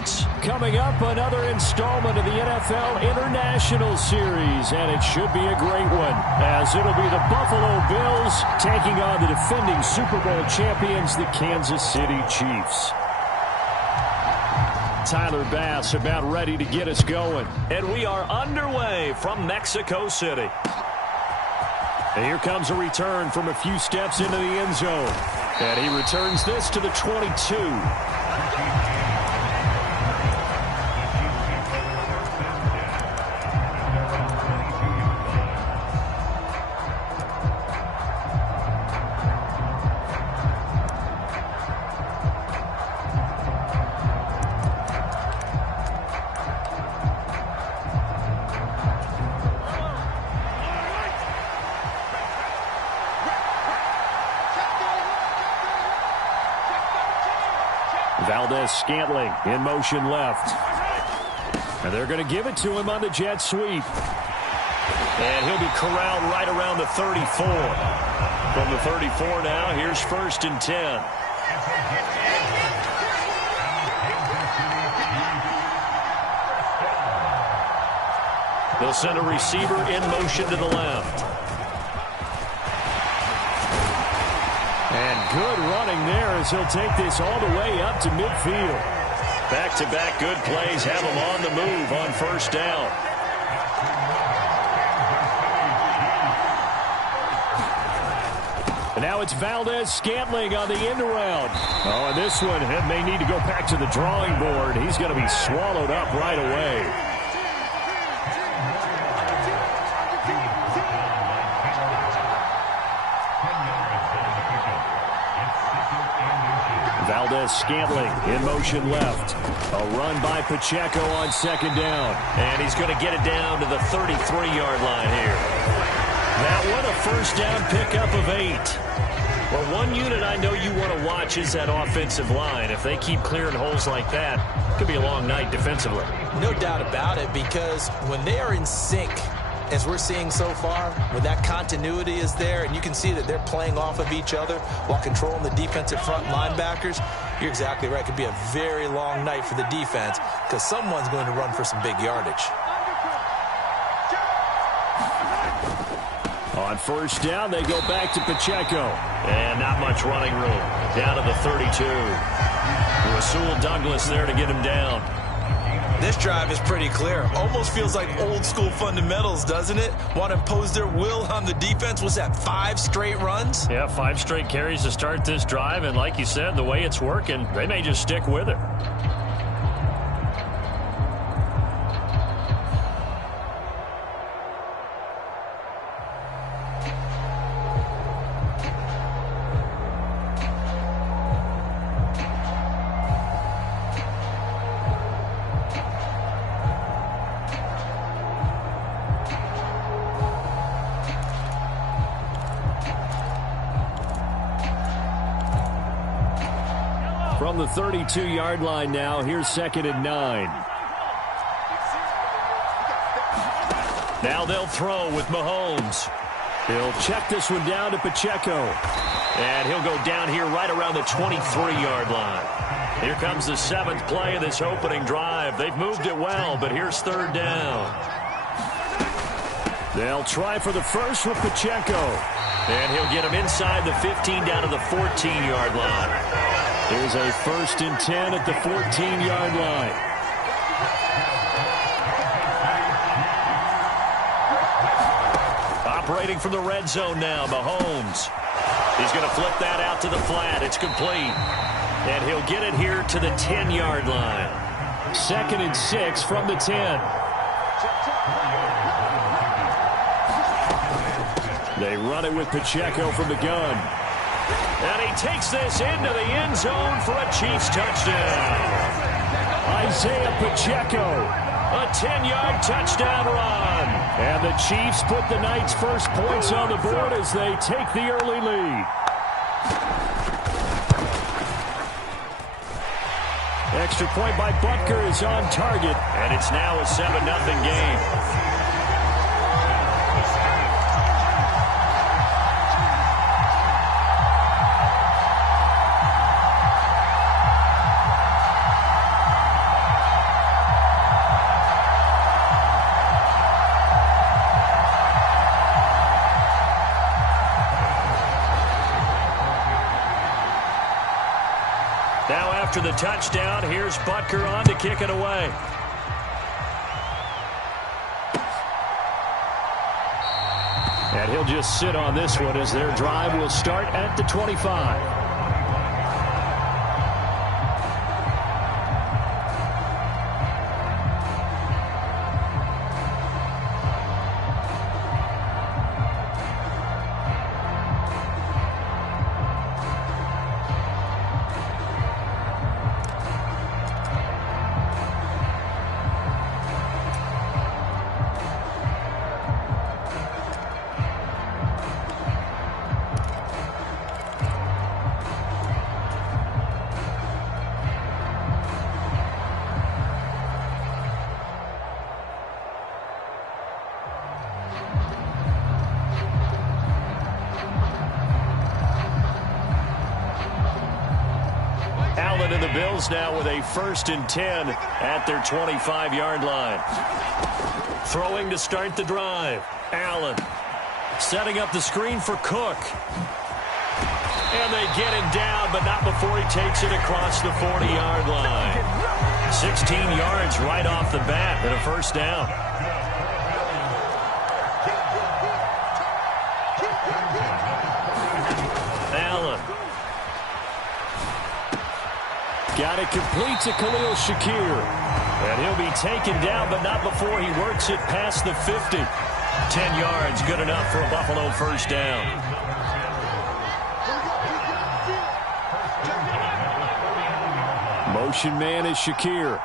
starts. Coming up, another installment of the NFL International Series, and it should be a great one, as it'll be the Buffalo Bills taking on the defending Super Bowl champions, the Kansas City Chiefs. Tyler Bass about ready to get us going. And we are underway from Mexico City. And here comes a return from a few steps into the end zone. And he returns this to the 22. Valdes-Scantling in motion left. And they're going to give it to him on the jet sweep. And he'll be corralled right around the 34. From the 34 now, here's 1st and 10. They'll send a receiver in motion to the left. And good running there as he'll take this all the way up to midfield. Back-to-back good plays have him on the move on 1st down. And now it's Valdes-Scantling on the end around. Oh, and this one may need to go back to the drawing board. He's going to be swallowed up right away. Valdes-Scantling in motion left. A run by Pacheco on 2nd down. And he's going to get it down to the 33-yard line here. That one a 1st down pickup of 8. Well, one unit I know you want to watch is that offensive line. If they keep clearing holes like that, it could be a long night defensively. No doubt about it, because when they are in sync, as we're seeing so far, when that continuity is there and you can see that they're playing off of each other while controlling the defensive front linebackers, you're exactly right. It could be a very long night for the defense because someone's going to run for some big yardage. On 1st down, they go back to Pacheco. And not much running room. Down to the 32. Rasul Douglas there to get him down. This drive is pretty clear. Almost feels like old school fundamentals, doesn't it? Want to impose their will on the defense. Was that 5 straight runs? Yeah, 5 straight carries to start this drive. And like you said, the way it's working, they may just stick with it. From the 32-yard line now, here's 2nd and 9. Now they'll throw with Mahomes. He'll check this one down to Pacheco. And he'll go down here right around the 23-yard line. Here comes the 7th play of this opening drive. They've moved it well, but here's 3rd down. They'll try for the first with Pacheco. And he'll get him inside the 15 down to the 14-yard line. Here's a 1st and 10 at the 14-yard line. Operating from the red zone now, Mahomes. He's going to flip that out to the flat. It's complete. And he'll get it here to the 10-yard line. 2nd and 6 from the 10. They run it with Pacheco from the gun. And he takes this into the end zone for a Chiefs touchdown. Isaiah Pacheco. A 10-yard touchdown run. And the Chiefs put the night's first points on the board as they take the early lead. Extra point by Butker is on target. And it's now a 7-0 game. after the touchdown. Here's Butker on to kick it away. And he'll just sit on this one as their drive will start at the 25. And the Bills now with a 1st and 10 at their 25-yard line. Throwing to start the drive. Allen setting up the screen for Cook. And they get him down, but not before he takes it across the 40-yard line. 16 yards right off the bat and a 1st down. Allen. Got it complete to Khalil Shakir. And he'll be taken down, but not before he works it past the 50. 10 yards, good enough for a Buffalo 1st down. Motion man is Shakir.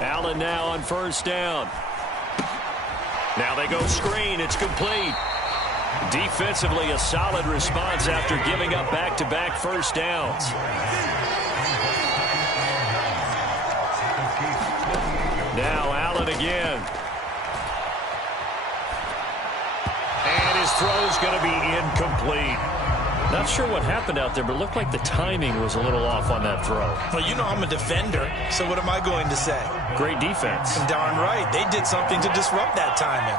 Allen now on 1st down. Now they go screen. It's complete. Defensively, a solid response after giving up back-to-back 1st downs. Now Allen again. And his throw's going to be incomplete. Not sure what happened out there, but it looked like the timing was a little off on that throw. Well, you know I'm a defender, so what am I going to say? Great defense. Darn right. They did something to disrupt that timing.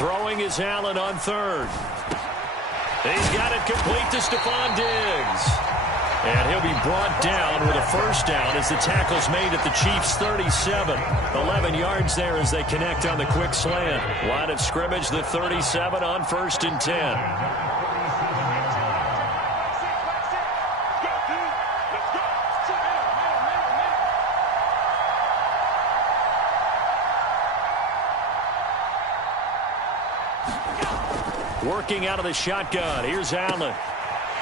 Throwing is Allen on 3rd. He's got it complete to Stephon Diggs. And he'll be brought down with a 1st down as the tackle's made at the Chiefs' 37. 11 yards there as they connect on the quick slant. Line of scrimmage, the 37 on 1st and 10. Working out of the shotgun. Here's Allen.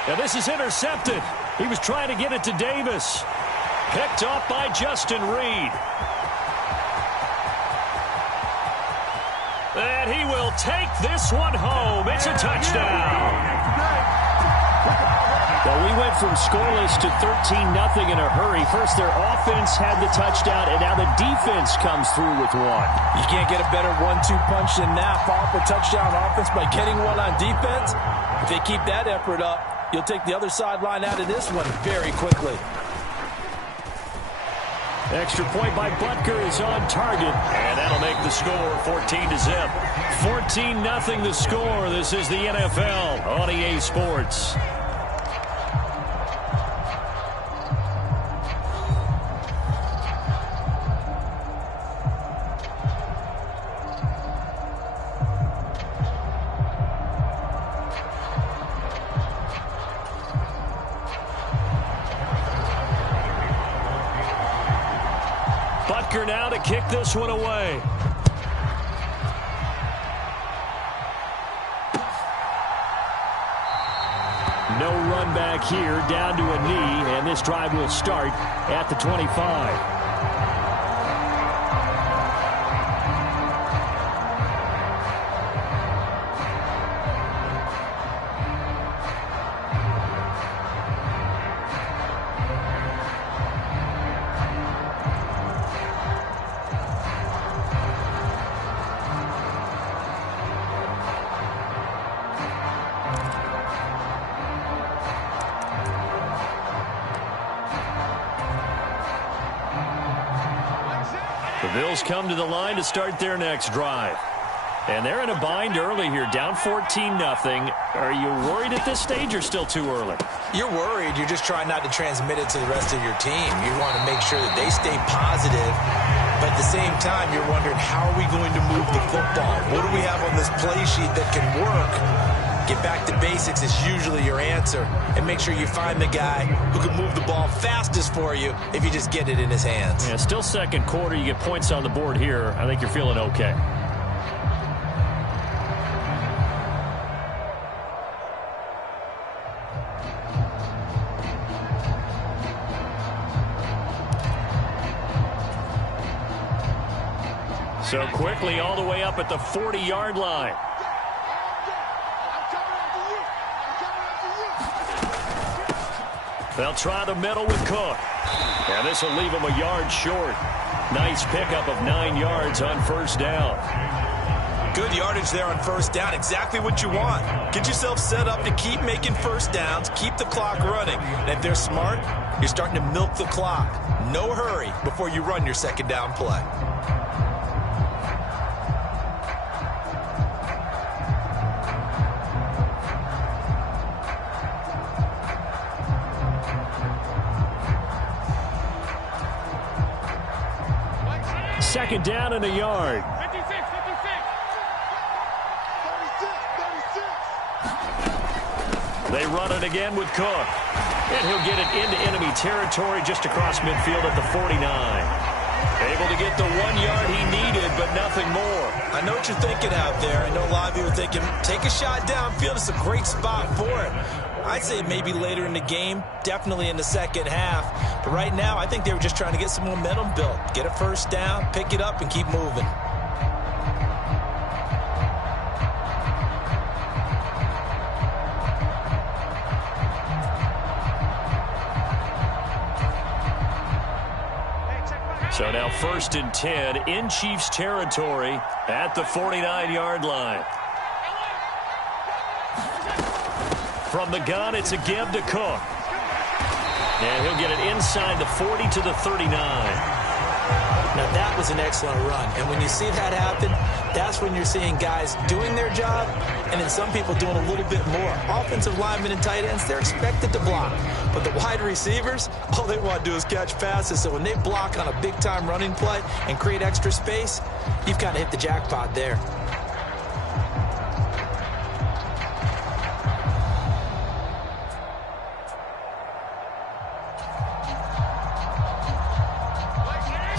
Now this is intercepted. He was trying to get it to Davis. Picked off by Justin Reed. And he will take this one home. It's a touchdown. Well, we went from scoreless to 13-0 in a hurry. First, their offense had the touchdown, and now the defense comes through with one. You can't get a better 1-2 punch than that. Follow up a touchdown offense by getting one on defense. If they keep that effort up, you'll take the other sideline out of this one very quickly. Extra point by Butker is on target, and that'll make the score 14-0. 14-0 the score. This is the NFL on EA Sports. Butker now to kick this one away. No run back here, down to a knee, and this drive will start at the 25. The Bills come to the line to start their next drive. And they're in a bind early here, down 14-0. Are you worried at this stage or still too early? You're worried. You're just trying not to transmit it to the rest of your team. You want to make sure that they stay positive. But at the same time, you're wondering, how are we going to move the football? What do we have on this play sheet that can work? Get back to basics is usually your answer. And make sure you find the guy who can move the ball fastest for you if you just get it in his hands. Yeah, still second quarter. You get points on the board here. I think you're feeling okay. So quickly all the way up at the 40-yard line. They'll try the middle with Cook. And this will leave him a yard short. Nice pickup of 9 yards on first down. Good yardage there on first down. Exactly what you want. Get yourself set up to keep making first downs, keep the clock running. And if they're smart, you're starting to milk the clock. No hurry before you run your second down play. Second down and a yard. 56. They run it again with Cook. And he'll get it into enemy territory just across midfield at the 49. Able to get the 1 yard he needed, but nothing more. I know what you're thinking out there. I know a lot of you are thinking, take a shot downfield. It's a great spot for it. I'd say maybe later in the game, definitely in the second half. But right now, I think they were just trying to get some momentum built. Get a first down, pick it up, and keep moving. So now 1st and 10 in Chiefs territory at the 49-yard line. From the gun, it's a give to Cook. And he'll get it inside the 40 to the 39. Now, that was an excellent run. And when you see that happen, that's when you're seeing guys doing their job and then some people doing a little bit more. Offensive linemen and tight ends, they're expected to block. But the wide receivers, all they want to do is catch passes. So when they block on a big-time running play and create extra space, you've kind of hit the jackpot there.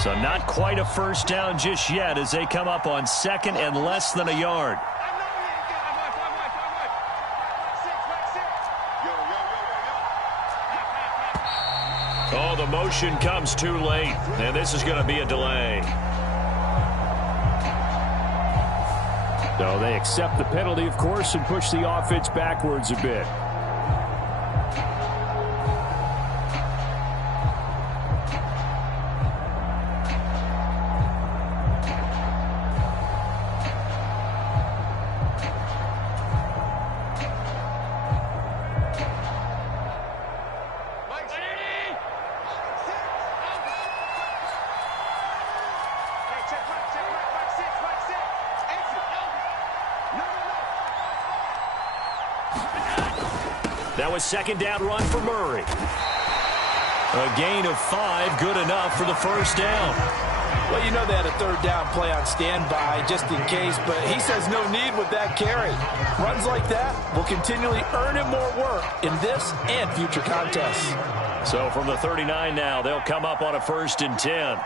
So not quite a first down just yet as they come up on second and less than a yard. Oh, the motion comes too late, and this is going to be a delay. So they accept the penalty, of course, and push the offense backwards a bit. That was second down run for Murray. A gain of 5, good enough for the first down. Well, you know they had a third down play on standby just in case, but he says no need with that carry. Runs like that will continually earn him more work in this and future contests. So from the 39 now, they'll come up on a 1st and 10.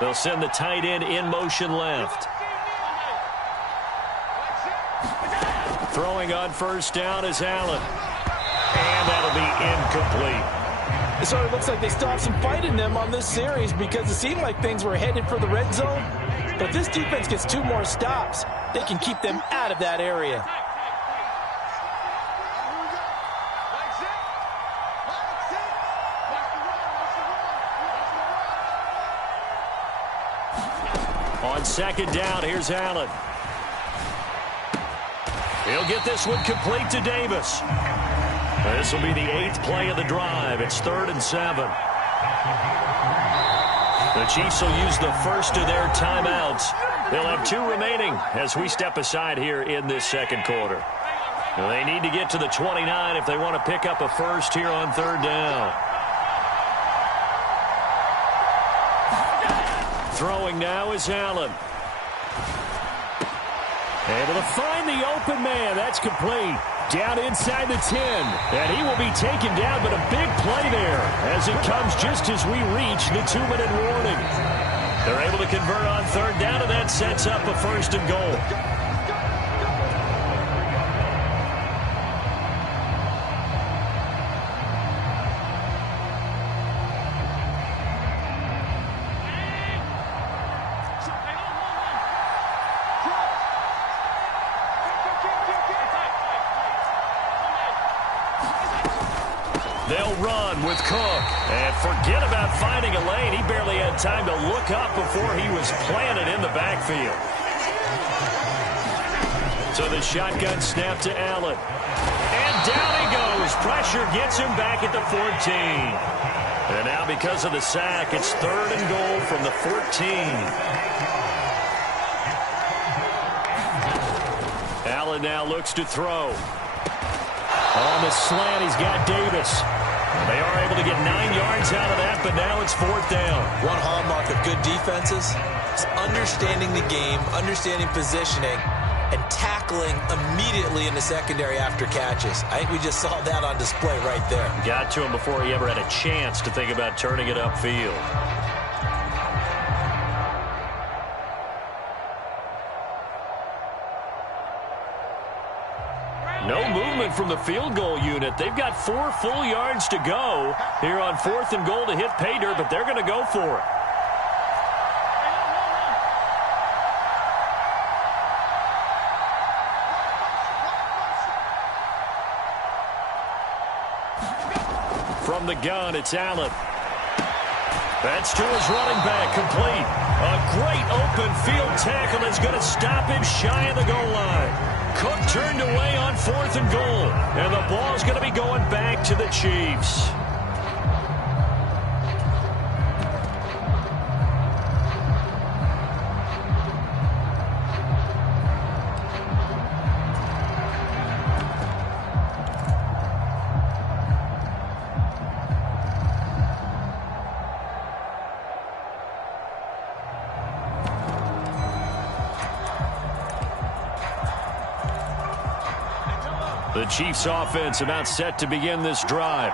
They'll send the tight end in motion left. Throwing on first down is Allen. And that'll be incomplete. So it looks like they still have some fight in them on this series because it seemed like things were headed for the red zone. But if this defense gets 2 more stops, they can keep them out of that area. On second down, here's Allen. He'll get this one complete to Davis. This will be the 8th play of the drive. It's 3rd and 7. The Chiefs will use the first of their timeouts. They'll have 2 remaining as we step aside here in this second quarter. They need to get to the 29 if they want to pick up a first here on third down. Throwing now is Allen. Able to find the open man. That's complete. Down inside the 10. And he will be taken down, but a big play there as it comes just as we reach the 2-minute warning. They're able to convert on third down, and that sets up a first and goal. They'll run with Cook. And forget about finding a lane. He barely had time to look up before he was planted in the backfield. So the shotgun snap to Allen. And down he goes. Pressure gets him back at the 14. And now because of the sack, it's third and goal from the 14. Allen now looks to throw. On the slant, he's got Davis. They are able to get 9 yards out of that, but now it's fourth down. One hallmark of good defenses is understanding the game, understanding positioning, and tackling immediately in the secondary after catches. I think we just saw that on display right there. Got to him before he ever had a chance to think about turning it upfield. No movement from the field goal unit. They've got 4 full yards to go here on fourth and goal to hit pay dirt, but they're going to go for it. From the gun, it's Allen. That's to his running back, complete. A great open field tackle that's going to stop him shy of the goal line. Cook turned away on fourth and goal, and the ball's going to be going back to the Chiefs. The Chiefs offense about set to begin this drive.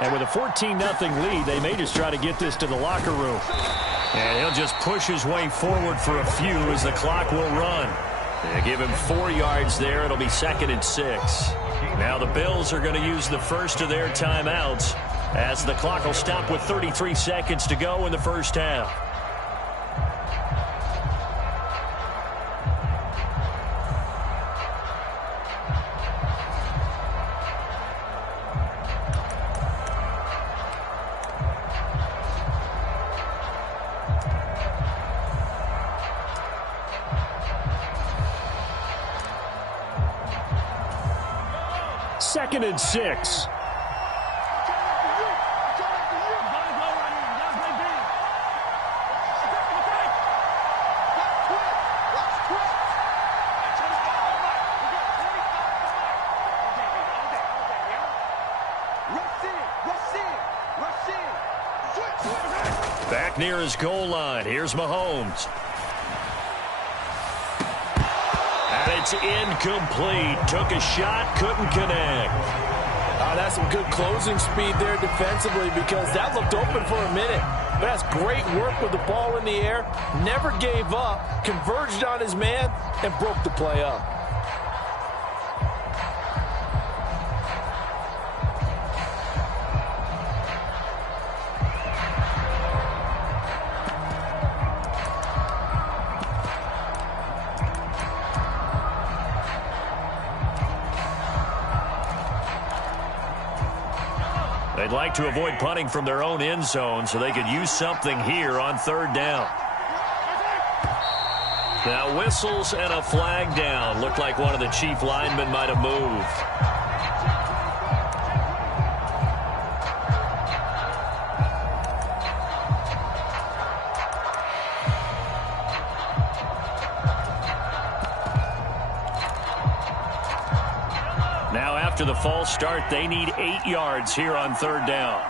And with a 14-0 lead, they may just try to get this to the locker room. And he'll just push his way forward for a few as the clock will run. They give him 4 yards there. It'll be 2nd and 6. Now the Bills are going to use the first of their timeouts as the clock will stop with 33 seconds to go in the first half. Second and 6. Back near his goal line. Here's Mahomes. And it's incomplete. Took a shot, couldn't connect. That's some good closing speed there defensively because that looked open for a minute. But that's great work with the ball in the air. Never gave up, converged on his man, and broke the play up. They'd like to avoid punting from their own end zone so they could use something here on third down. Now whistles and a flag down. Looked like one of the Chief linemen might have moved. Now after the false start, they need 8 yards here on third down.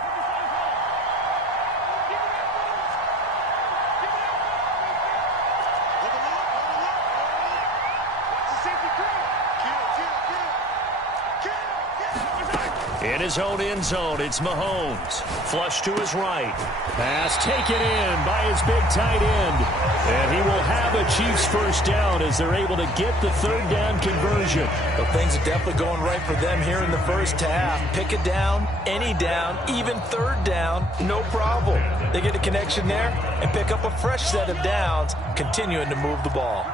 In his own end zone, it's Mahomes. Flush to his right. Pass taken in by his big tight end. And he will have a Chiefs first down as they're able to get the third down conversion. Well, things are definitely going right for them here in the first half. Pick a down, any down, even third down, no problem. They get a connection there and pick up a fresh set of downs, continuing to move the ball.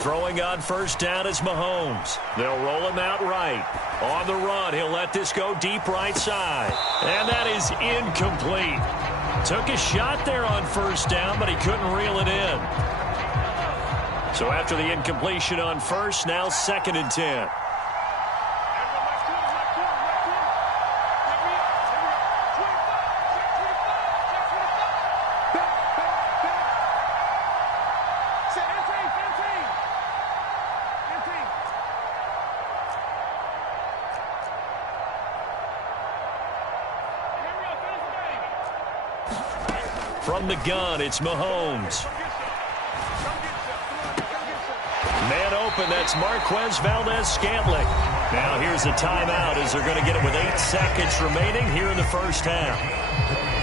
Throwing on first down is Mahomes. They'll roll him out right. On the run, he'll let this go deep right side. And that is incomplete. Took a shot there on first down, but he couldn't reel it in. So after the incompletion on first, now 2nd and 10. From the gun, it's Mahomes. Man open, that's Marquez Valdes-Scantling. Now here's a timeout as they're going to get it with 8 seconds remaining here in the first half.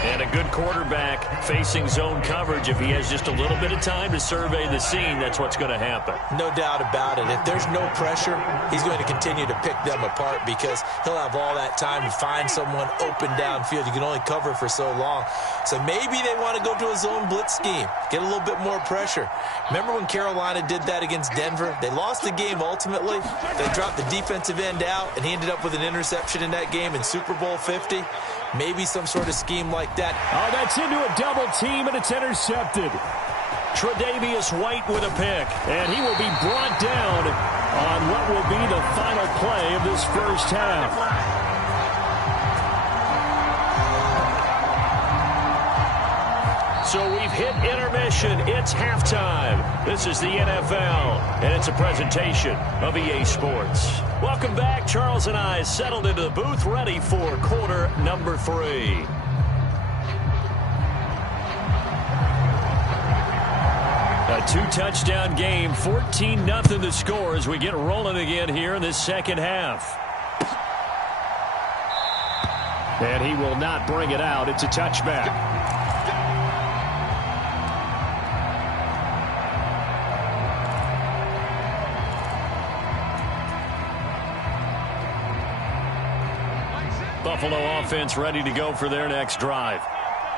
And a good quarterback facing zone coverage. If he has just a little bit of time to survey the scene, that's what's going to happen. No doubt about it. If there's no pressure, he's going to continue to pick them apart because he'll have all that time to find someone open downfield. You can only cover for so long. So maybe they want to go to a zone blitz scheme, get a little bit more pressure. Remember when Carolina did that against Denver? They lost the game ultimately. They dropped the defensive end out, and he ended up with an interception in that game in Super Bowl 50. Maybe some sort of scheme like that. Oh, that's into a double team, and it's intercepted. Tre'Davious White with a pick, and he will be brought down on what will be the final play of this first half. So we've hit intermission. It's halftime. This is the NFL, and it's a presentation of EA Sports. Welcome back. Charles and I settled into the booth, ready for quarter number 3. A 2-touchdown game, 14-0 the score as we get rolling again here in this second half. And he will not bring it out. It's a touchback. Buffalo offense ready to go for their next drive.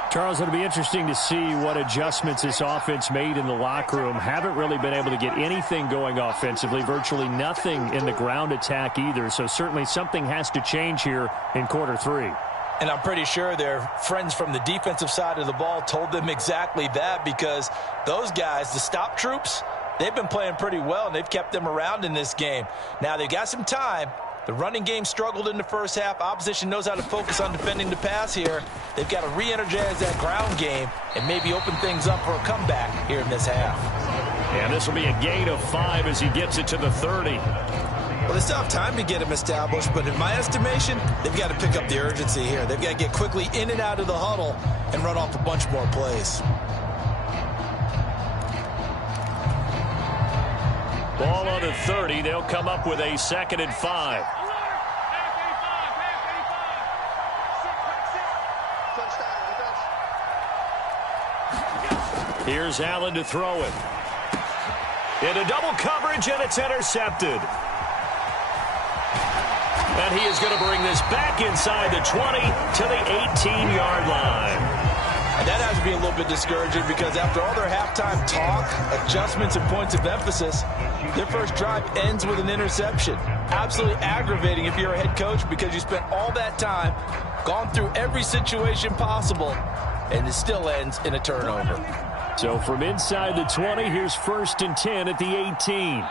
Charles, it'll be interesting to see what adjustments this offense made in the locker room. Haven't really been able to get anything going offensively, virtually nothing in the ground attack either. So certainly something has to change here in quarter 3. And I'm pretty sure their friends from the defensive side of the ball told them exactly that, because those guys, the stop troops, they've been playing pretty well, and they've kept them around in this game. Now, they've got some time. The running game struggled in the first half. Opposition knows how to focus on defending the pass here. They've got to re-energize that ground game and maybe open things up for a comeback here in this half. And this will be a gain of 5 as he gets it to the 30. Well, they still have time to get him established, but in my estimation, they've got to pick up the urgency here. They've got to get quickly in and out of the huddle and run off a bunch more plays. Ball on the 30. They'll come up with a 2nd and 5. Here's Allen to throw it. Into double coverage, and it's intercepted. And he is going to bring this back inside the 20 to the 18-yard line. And that has to be a little bit discouraging, because after all their halftime talk, adjustments, and points of emphasis, their first drive ends with an interception. Absolutely aggravating if you're a head coach, because you spent all that time, gone through every situation possible, and it still ends in a turnover. So from inside the 20, here's 1st and 10 at the 18.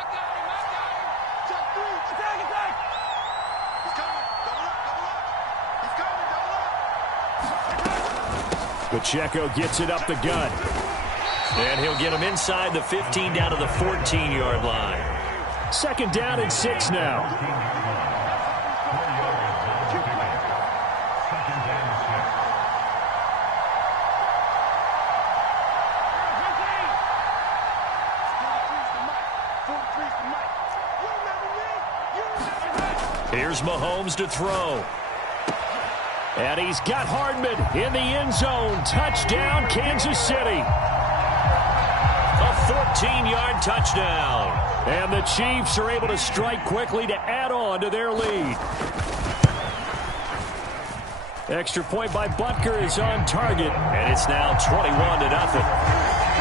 Pacheco gets it up the gut. And he'll get him inside the 15 down to the 14-yard line. 2nd down and 6 now. Here's Mahomes to throw. And he's got Hardman in the end zone. Touchdown, Kansas City. A 14-yard touchdown. And the Chiefs are able to strike quickly to add on to their lead. Extra point by Butker is on target. And it's now 21-0.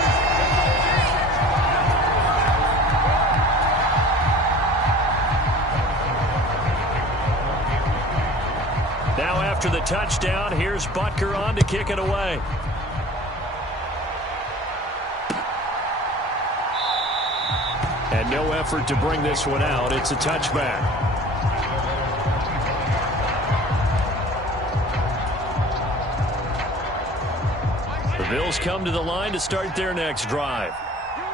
Now after the touchdown, here's Butker on to kick it away. And no effort to bring this one out. It's a touchback. The Bills come to the line to start their next drive.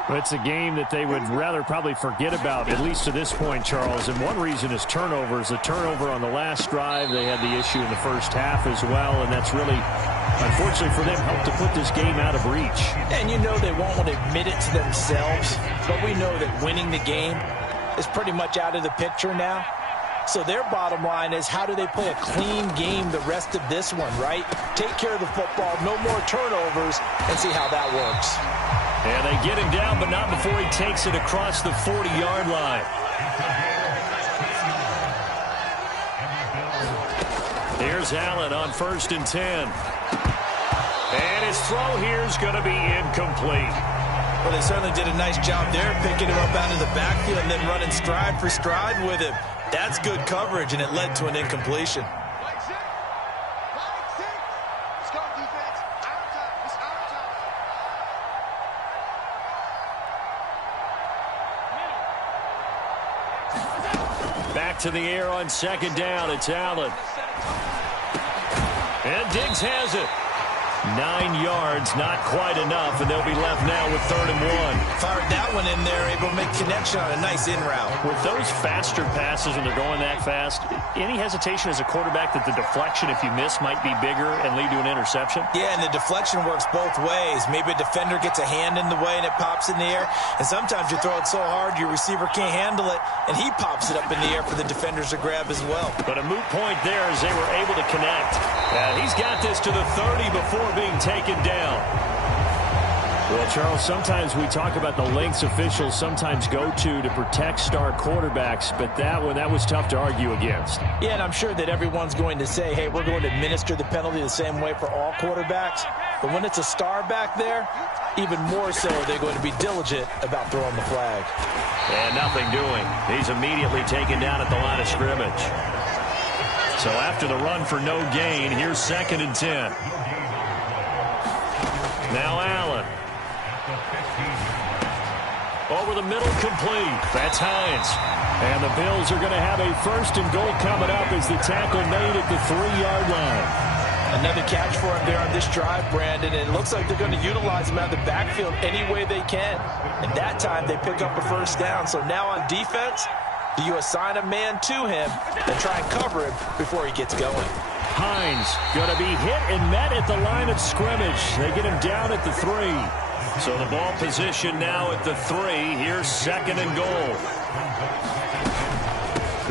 It's a game that they would rather probably forget about, at least to this point, Charles. And one reason is turnovers. A turnover on the last drive. They had the issue in the first half as well, and that's really, unfortunately for them, helped to put this game out of reach. And you know they won't want to admit it to themselves, but we know that winning the game is pretty much out of the picture now. So their bottom line is, how do they play a clean game the rest of this one, right? Take care of the football, no more turnovers, and see how that works. And they get him down, but not before he takes it across the 40-yard line. Here's Allen on 1st and 10. And his throw here is going to be incomplete. Well, they certainly did a nice job there, picking him up out of the backfield and then running stride for stride with him. That's good coverage, and it led to an incompletion. Back to the air on 2nd down. It's Allen. And Diggs has it. 9 yards, not quite enough, and they'll be left now with 3rd and 1. Fired that one in there, able to make connection on a nice in route. With those faster passes and they're going that fast, any hesitation as a quarterback that the deflection, if you miss, might be bigger and lead to an interception? Yeah, and the deflection works both ways. Maybe a defender gets a hand in the way and it pops in the air, and sometimes you throw it so hard your receiver can't handle it, and he pops it up in the air for the defenders to grab as well. But a moot point there as they were able to connect. He's got this to the 30 before being taken down. Well, Charles, sometimes we talk about the lengths officials sometimes go to protect star quarterbacks, but that was tough to argue against. Yeah, and I'm sure that everyone's going to say, hey, we're going to administer the penalty the same way for all quarterbacks. But when it's a star back there, even more so they're going to be diligent about throwing the flag. And nothing doing. He's immediately taken down at the line of scrimmage. So after the run for no gain, here's 2nd and 10. Now Allen. Over the middle, complete. That's Hines. And the Bills are going to have a 1st and goal coming up as the tackle made at the 3-yard line. Another catch for him there on this drive, Brandon. And it looks like they're going to utilize him out of the backfield any way they can. And that time they pick up a 1st down. So now on defense, do you assign a man to him and try and cover him before he gets going? Hines going to be hit and met at the line of scrimmage. They get him down at the 3. So the ball position now at the 3. Here's 2nd and goal.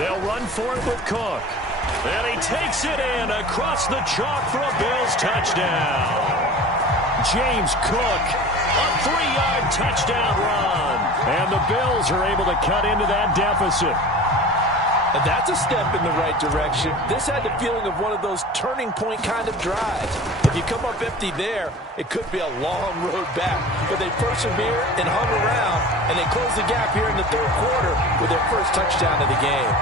They'll run for it with Cook. And he takes it in across the chalk for a Bills touchdown. James Cook, a 3-yard touchdown run. And the Bills are able to cut into that deficit. And that's a step in the right direction. This had the feeling of one of those turning point kind of drives. If you come up empty there, it could be a long road back. But they persevered and hung around, and they closed the gap here in the 3rd quarter with their 1st touchdown of the game.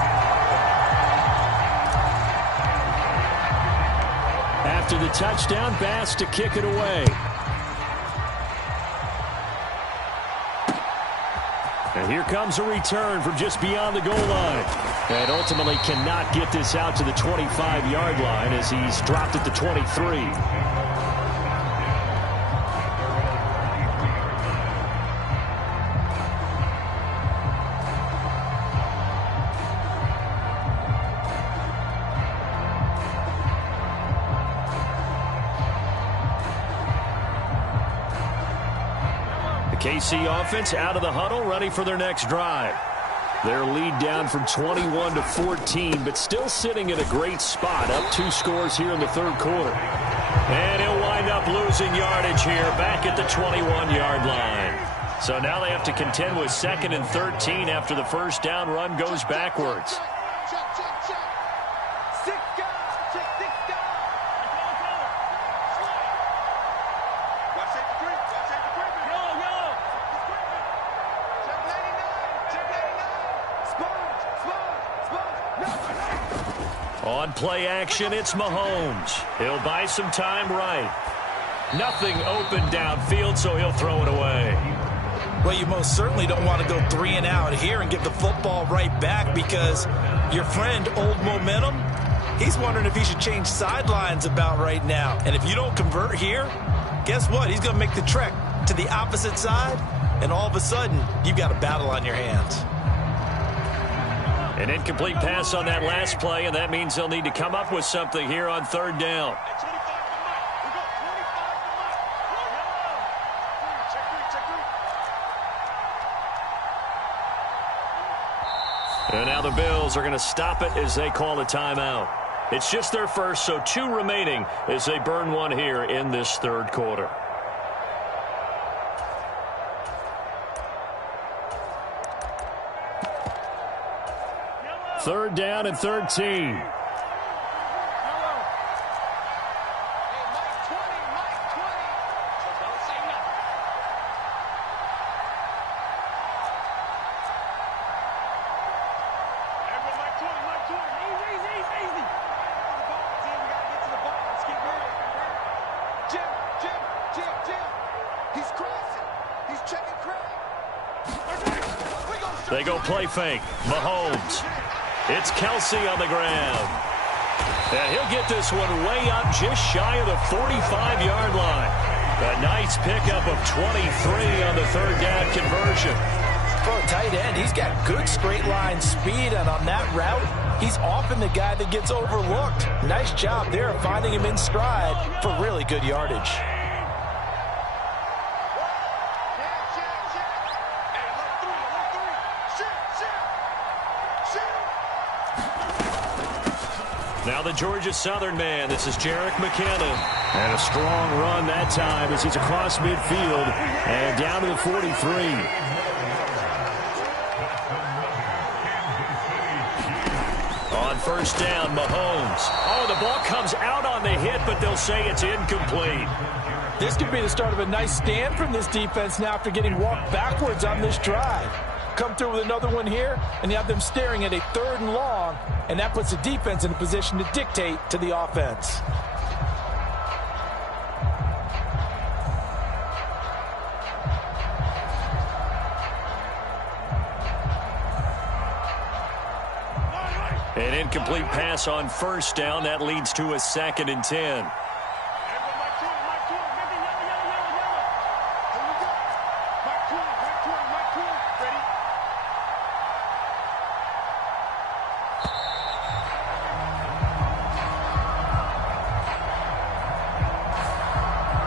After the touchdown, Bass to kick it away. And here comes a return from just beyond the goal line. And ultimately cannot get this out to the 25-yard line as he's dropped at the 23. KC offense out of the huddle, ready for their next drive. Their lead down from 21 to 14, but still sitting in a great spot, up 2 scores here in the third quarter. And he'll wind up losing yardage here, back at the 21-yard line. So now they have to contend with 2nd and 13 after the first down run goes backwards. On play action, it's Mahomes. He'll buy some time right. Nothing open downfield, so he'll throw it away. Well, you most certainly don't want to go 3 and out here and give the football right back because your friend, Old Momentum, he's wondering if he should change sidelines about right now. And if you don't convert here, guess what? He's going to make the trek to the opposite side, and all of a sudden, you've got a battle on your hands. An incomplete pass on that last play, and that means they'll need to come up with something here on 3rd down. And now the Bills are going to stop it as they call a timeout. It's just their first, so 2 remaining as they burn one here in this third quarter. Third down and 13. They go play fake. Mahomes. It's Kelsey on the ground. And he'll get this one way up just shy of the 45-yard line. A nice pickup of 23 on the 3rd down conversion. For a tight end, he's got good straight line speed, and on that route, he's often the guy that gets overlooked. Nice job there of finding him in stride for really good yardage. Now the Georgia Southern man. This is Jerick McKinnon. And a strong run that time as he's across midfield and down to the 43. On 1st down, Mahomes. Oh, the ball comes out on the hit, but they'll say it's incomplete. This could be the start of a nice stand from this defense now after getting walked backwards on this drive. Come through with another one here, and you have them staring at a 3rd and long, and that puts the defense in a position to dictate to the offense. An incomplete pass on 1st down. That leads to a 2nd and 10.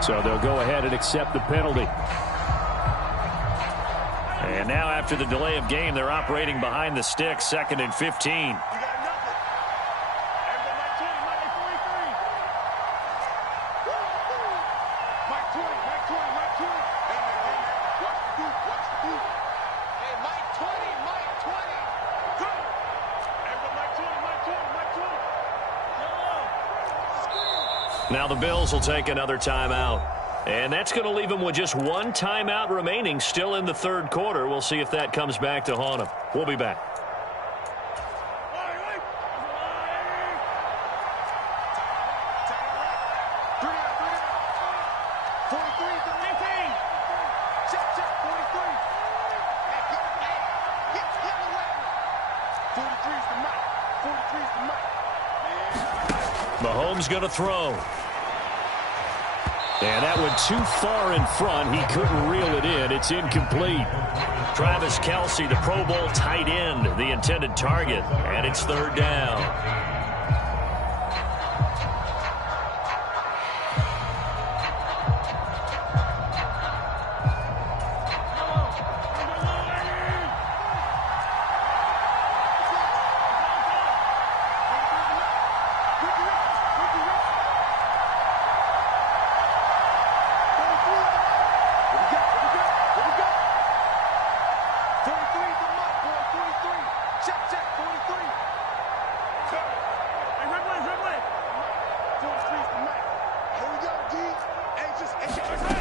So they'll go ahead and accept the penalty. And now after the delay of game, they're operating behind the sticks, 2nd and 15. Now the Bills will take another timeout. And that's going to leave them with just 1 timeout remaining still in the 3rd quarter. We'll see if that comes back to haunt them. We'll be back. Mahomes going to throw. And that went too far in front. He couldn't reel it in. It's incomplete. Travis Kelce, the Pro Bowl tight end, the intended target. And it's third down.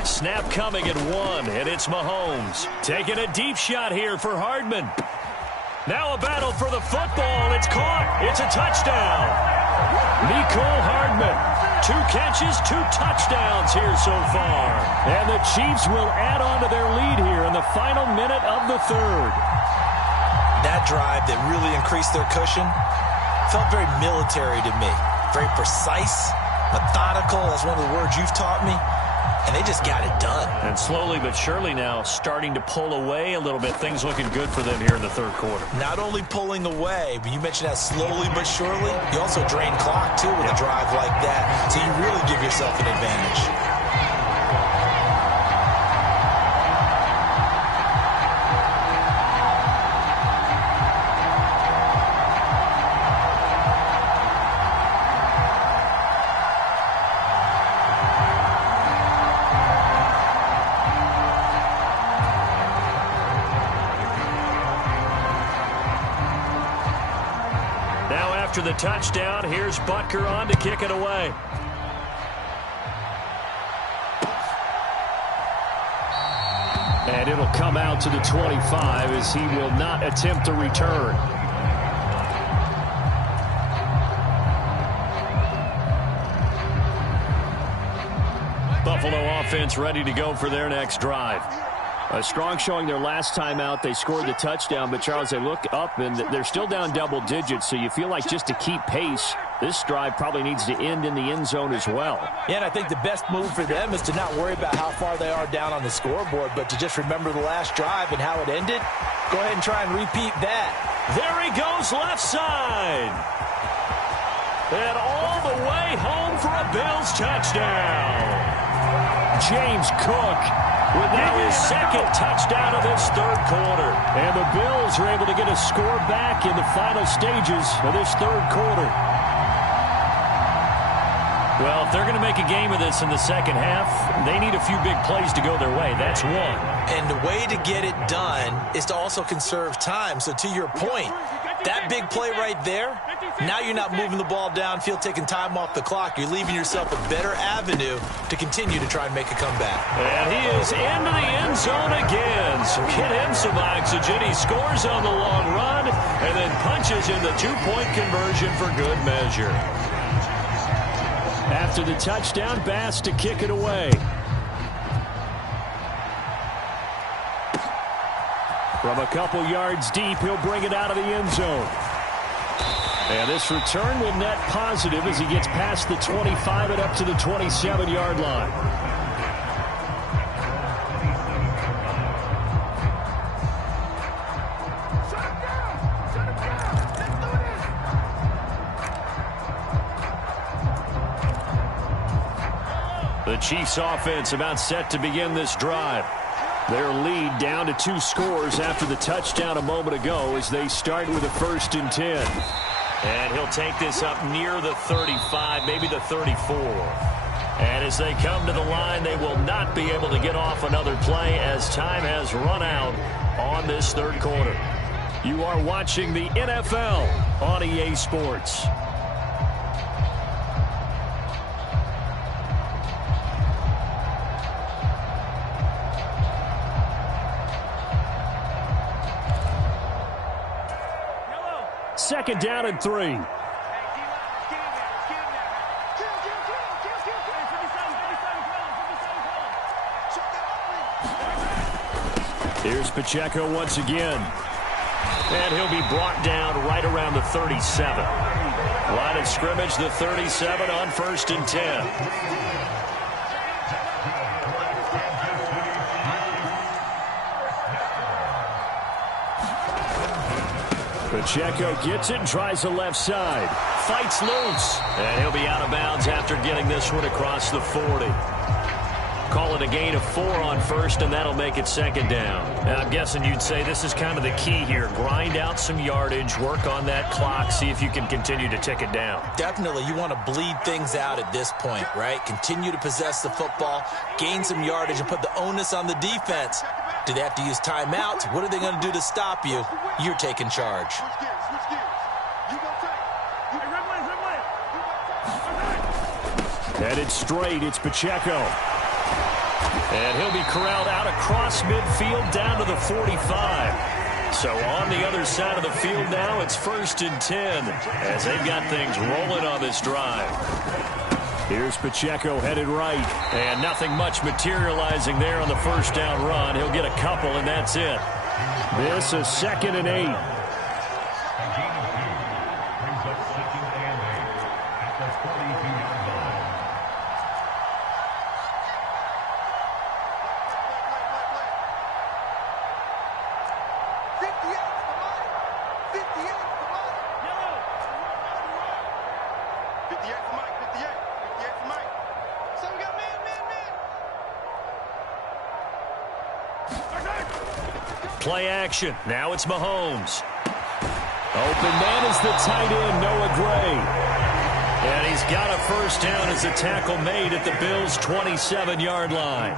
Snap coming at 1, and it's Mahomes. Taking a deep shot here for Hardman. Now a battle for the football. It's caught. It's a touchdown. Mecole Hardman. 2 catches, 2 touchdowns here so far. And the Chiefs will add on to their lead here in the final minute of the third. That drive that really increased their cushion felt very military to me. Very precise, methodical. That's one of the words you've taught me. And they just got it done. And slowly but surely now starting to pull away a little bit. Things looking good for them here in the third quarter. Not only pulling away, but you mentioned that slowly but surely. You also drain clock, too, with a drive like that. So you really give yourself an advantage. After the touchdown, here's Butker on to kick it away. And it'll come out to the 25 as he will not attempt to return. Buffalo offense ready to go for their next drive. A strong showing their last time out. They scored the touchdown, but, Charles, they look up, and they're still down double digits, so you feel like just to keep pace, this drive probably needs to end in the end zone as well. Yeah, and I think the best move for them is to not worry about how far they are down on the scoreboard, but to just remember the last drive and how it ended. Go ahead and try and repeat that. There he goes left side. And all the way home for a Bills touchdown. James Cook with now his second touchdown of this third quarter. And the Bills are able to get a score back in the final stages of this third quarter. Well, if they're going to make a game of this in the second half, they need a few big plays to go their way. That's one. And the way to get it done is to also conserve time. So to your point, that big play right there, now you're not moving the ball downfield, taking time off the clock. You're leaving yourself a better avenue to continue to try and make a comeback. And he is into the end zone again. So get him some oxygen. He scores on the long run and then punches in the two-point conversion for good measure. After the touchdown, Bass to kick it away. From a couple yards deep, he'll bring it out of the end zone. And this return will net positive as he gets past the 25 and up to the 27-yard line. The Chiefs offense about set to begin this drive. Their lead down to 2 scores after the touchdown a moment ago as they start with a 1st and 10. And he'll take this up near the 35, maybe the 34. And as they come to the line, they will not be able to get off another play as time has run out on this third quarter. You are watching the NFL on EA Sports. Second down and 3. Here's Pacheco once again. And he'll be brought down right around the 37. Line of scrimmage, the 37 on 1st and 10. Pacheco gets it and tries the left side. Fights loose. And he'll be out of bounds after getting this one across the 40. Call it a gain of 4 on 1st, and that'll make it 2nd down. And I'm guessing you'd say this is kind of the key here. Grind out some yardage, work on that clock, see if you can continue to tick it down. Definitely, you want to bleed things out at this point, right? Continue to possess the football, gain some yardage, and put the onus on the defense. Do they have to use timeouts? What are they going to do to stop you? You're taking charge. Headed straight, it's Pacheco. And he'll be corralled out across midfield down to the 45. So on the other side of the field now, it's 1st and 10 as they've got things rolling on this drive. Here's Pacheco headed right. And nothing much materializing there on the 1st down run. He'll get a couple, and that's it. This is 2nd and 8. Play action. Now it's Mahomes. Open man is the tight end, Noah Gray. And he's got a 1st down as a tackle made at the Bills' 27-yard line.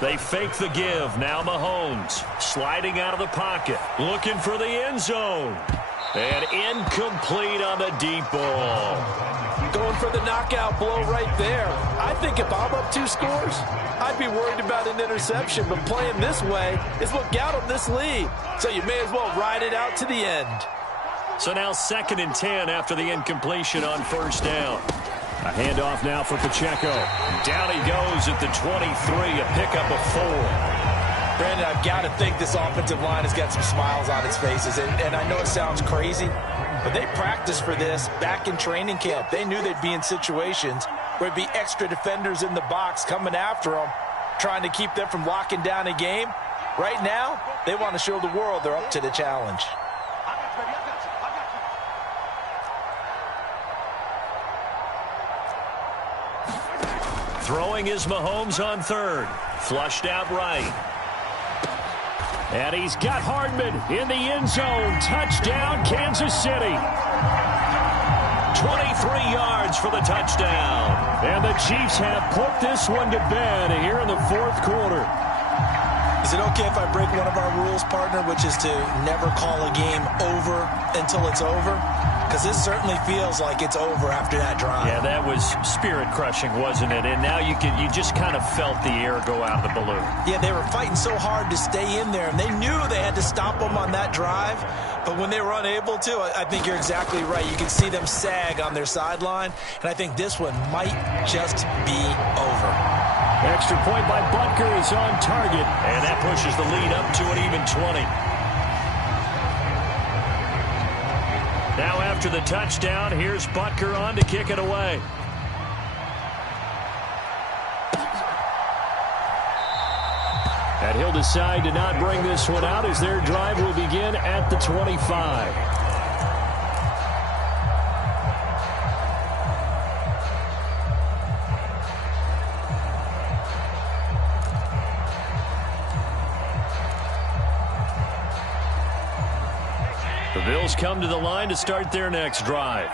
They fake the give. Now Mahomes sliding out of the pocket, looking for the end zone. And incomplete on the deep ball. Going for the knockout blow right there. I think if I'm up 2 scores, I'd be worried about an interception, but playing this way is what got him this lead. So you may as well ride it out to the end. So now 2nd and 10 after the incompletion on 1st down. A handoff now for Pacheco. Down he goes at the 23, a pickup of 4. Brandon, I've got to think this offensive line has got some smiles on its faces. And I know it sounds crazy, but they practiced for this back in training camp. They knew they'd be in situations where there'd be extra defenders in the box coming after them, trying to keep them from locking down a game. Right now, they want to show the world they're up to the challenge. Throwing is Mahomes on 3rd. Flushed out right. And he's got Hardman in the end zone. Touchdown, Kansas City. 23 yards for the touchdown. And the Chiefs have put this one to bed here in the 4th quarter. Is it okay if I break one of our rules, partner, which is to never call a game over until it's over? Because this certainly feels like it's over after that drive. Yeah, that was spirit-crushing, wasn't it? And now you just kind of felt the air go out of the balloon. Yeah, they were fighting so hard to stay in there, and they knew they had to stop them on that drive. But when they were unable to, I think you're exactly right. You can see them sag on their sideline, and I think this one might just be over. Extra point by Butker is on target. And that pushes the lead up to an even 20. Now after the touchdown, here's Butker on to kick it away. And he'll decide to not bring this one out as their drive will begin at the 25. The Bills come to the line to start their next drive.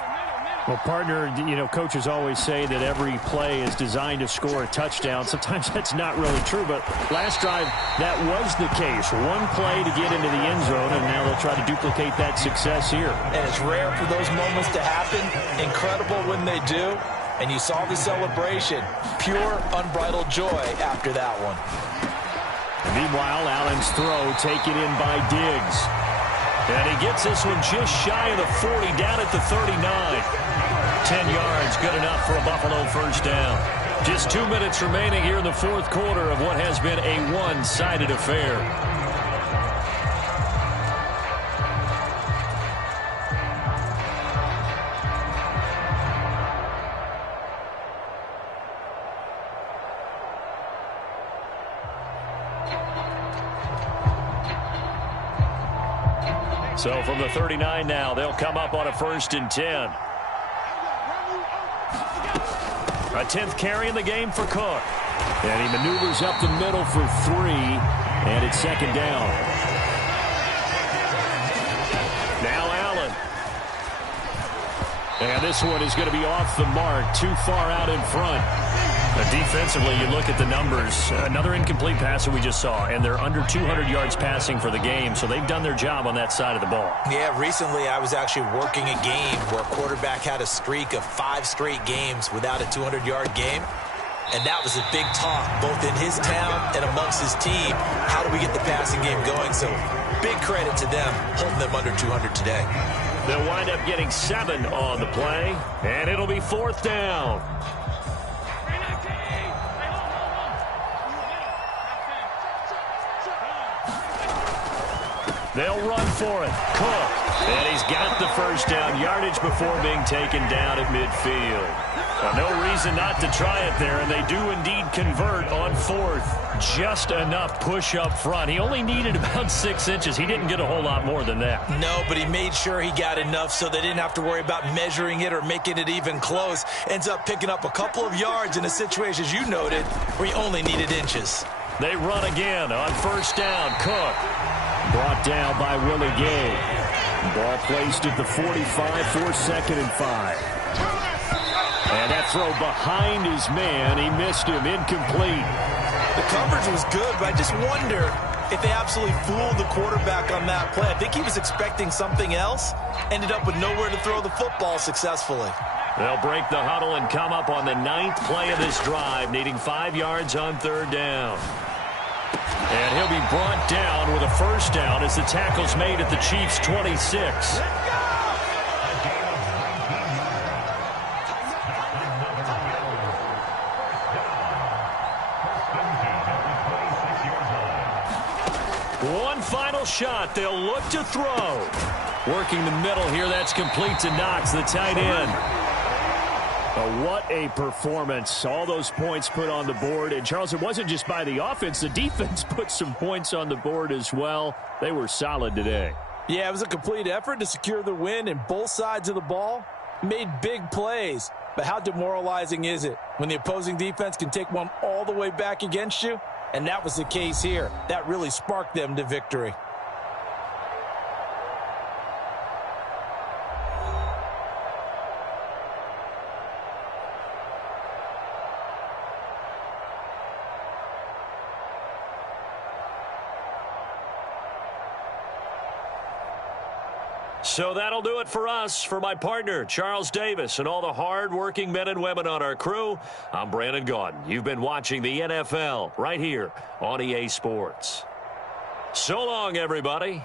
Well, partner, coaches always say that every play is designed to score a touchdown. Sometimes that's not really true, but last drive, that was the case. One play to get into the end zone, and now they'll try to duplicate that success here. And it's rare for those moments to happen. Incredible when they do. And you saw the celebration. Pure, unbridled joy after that one. And meanwhile, Allen's throw taken in by Diggs. And he gets this one just shy of the 40, down at the 39. 10 yards, good enough for a Buffalo 1st down. Just 2 minutes remaining here in the 4th quarter of what has been a one-sided affair. So from the 39 now, they'll come up on a 1st and 10. A 10th carry in the game for Cook. And he maneuvers up the middle for 3, and it's 2nd down. Now Allen. And this one is going to be off the mark, too far out in front. Defensively, you look at the numbers. Another incomplete pass that we just saw, and they're under 200 yards passing for the game, so they've done their job on that side of the ball. Yeah, recently I was actually working a game where a quarterback had a streak of 5 straight games without a 200-yard game. And that was a big talk, both in his town and amongst his team. How do we get the passing game going? So big credit to them, holding them under 200 today. They'll wind up getting 7 on the play, and it'll be 4th down. They'll run for it. Cook. And he's got the 1st down yardage before being taken down at midfield. No reason not to try it there, and they do indeed convert on 4th. Just enough push up front. He only needed about 6 inches. He didn't get a whole lot more than that. No, but he made sure he got enough so they didn't have to worry about measuring it or making it even close. Ends up picking up a couple of yards in a situation, as you noted, where he only needed inches. They run again on 1st down. Cook. Brought down by Willie Gay. Ball placed at the 45 for 2nd and 5. And that throw behind his man. He missed him. Incomplete. The coverage was good, but I just wonder if they absolutely fooled the quarterback on that play. I think he was expecting something else. Ended up with nowhere to throw the football successfully. They'll break the huddle and come up on the 9th play of this drive, needing 5 yards on 3rd down. And he'll be brought down with a 1st down as the tackle's made at the Chiefs' 26. One final shot. They'll look to throw. Working the middle here. That's complete to Knox, the tight end. What a performance. All those points put on the board. And, Charles, it wasn't just by the offense. The defense put some points on the board as well. They were solid today. Yeah, it was a complete effort to secure the win, and both sides of the ball made big plays. But how demoralizing is it when the opposing defense can take one all the way back against you? And that was the case here. That really sparked them to victory. So that'll do it for us. For my partner, Charles Davis, and all the hard-working men and women on our crew, I'm Brandon Gaudin. You've been watching the NFL right here on EA Sports. So long, everybody.